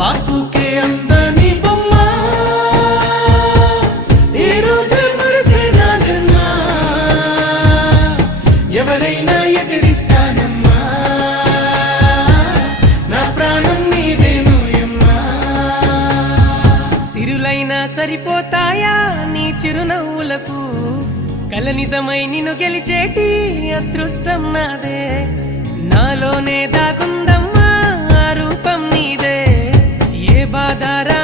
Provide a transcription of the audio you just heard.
బాపుకే అందని బొమ్మ ఈ రోజే మురిసే నా జన్మ ఎవరైనా ఎదిరిస్తానమ్మా నా ప్రాణం నీదేను యమ్మా సిరులైనా సరిపోతాయా నీ చిరునవ్వులకు కల నిజమై నిన్ను గెలిచేటి అదృష్టం నాదే నాలోనే దాగుందమ్మా ఆ రూపం నీదే ఏ బాధారా